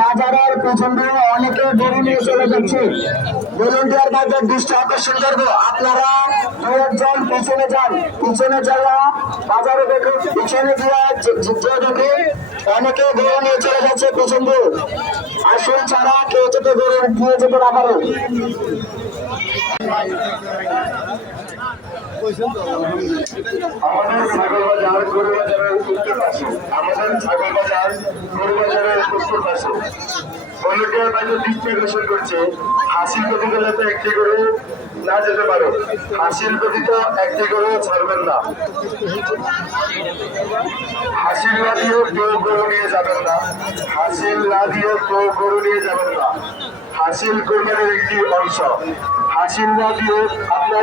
বাজারের পিছন অনেকে গরু নিয়ে চলে যাচ্ছে। ভলেন্টিয়ার ভাইদের দৃষ্টি আকর্ষণ করব। আপনারা দু একজন পিছনে যান। পিছনে যাওয়া বাজারে দেখুন, পিছনে গিয়ে দেখুন অনেকে গরু নিয়ে চলে যাচ্ছে পিছন দিয়ে। আসল ছাড়া কেউ যেতে গরু নিয়ে যেতে না পারে। আমাদের ছাগল বাজার গরু বাজারের উত্তর পাশে আমাদের ছাগল বাজার গরু বাজারের উত্তর পাশে ভাইদের দৃষ্টি আকর্ষণ করছে প্রতিবেলাতে একটি গরু না যেতে ব্যতীত একটি গরু ছাড়বেন না হাসিল না কেউ গরু নিয়ে যাবেন না। না দিয়েও কেউ গরু নিয়ে যাবেন না। হাসিল কোরবানির একটি অংশ হাসিল না দিয়ে আপনার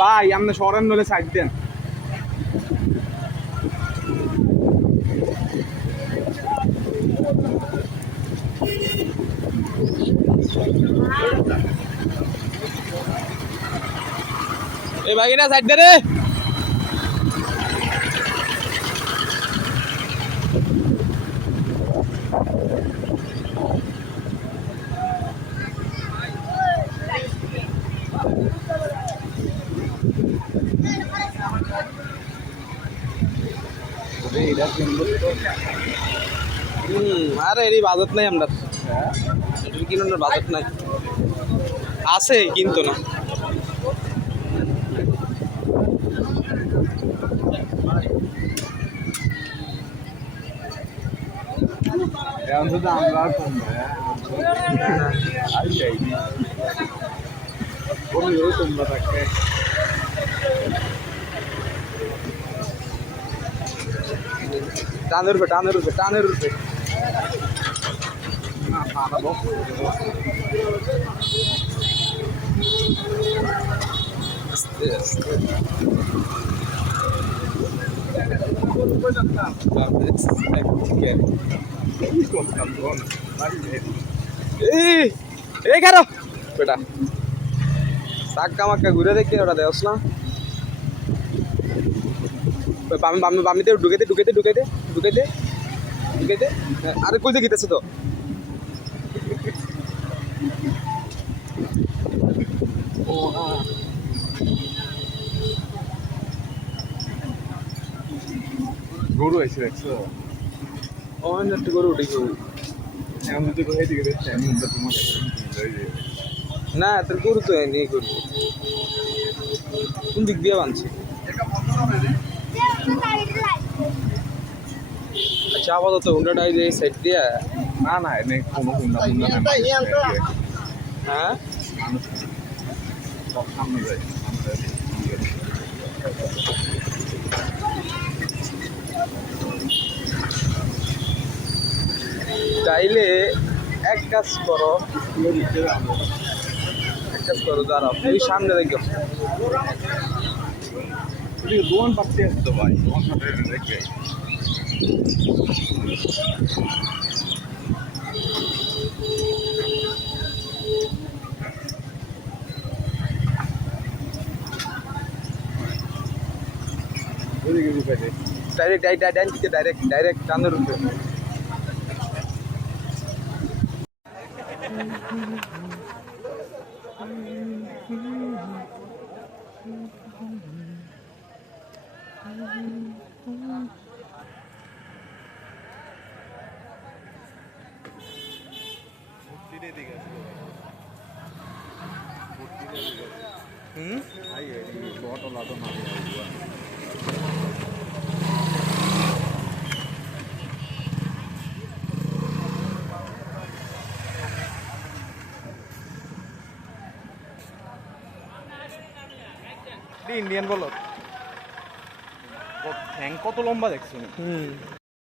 ভাই আপনি সরেন নলে সাইড দেন। এ ভাই না সাইড দে রে। আরে এরই বাজেট নাই আমরা। এটার কিনোর বাজেট নাই। আছে কিন্তু না। এখন শুধু আমরা আর কম কমিও তোমরা থাকবে। টানের রূপে টানের রূপে টানের রূপে এই কারও বেটা, চাক্কা মাক্কা ঘুরে দেখি, ওটা দেওস না? বামে বামে বামিতে ঢুকেতে ঢুকেতে ঢুকেতে ঢুকেতে ঢুকেতে হ্যাঁ, আরে কই দেখিতেছে তো? গরু এসে দেখছ? অন্য একটু করে উঠে গেল এখন যদি কোথায় দিকে দেখছে আমি তো তোমার না তোর গরু তো নেই গরু। কোন দিক দিয়ে বানছে? আচ্ছা আপাতত হুন্ডাটা এই যে সেট দিয়ে না না এনে কোনো হুন্ডা হুন্ডা মানে হ্যাঁ? সামনে যায় চাইলে এক কাজ করো। এক কাজ করো দাঁড়াও এই সামনে দেখো फ्री लोन परचेज दवाई लोन का रेट देखिए direct direct direct direct direct Chandar रुपये ইন্ডিয়ান বলো ঠ্যাং কত লম্বা দেখছ হুম।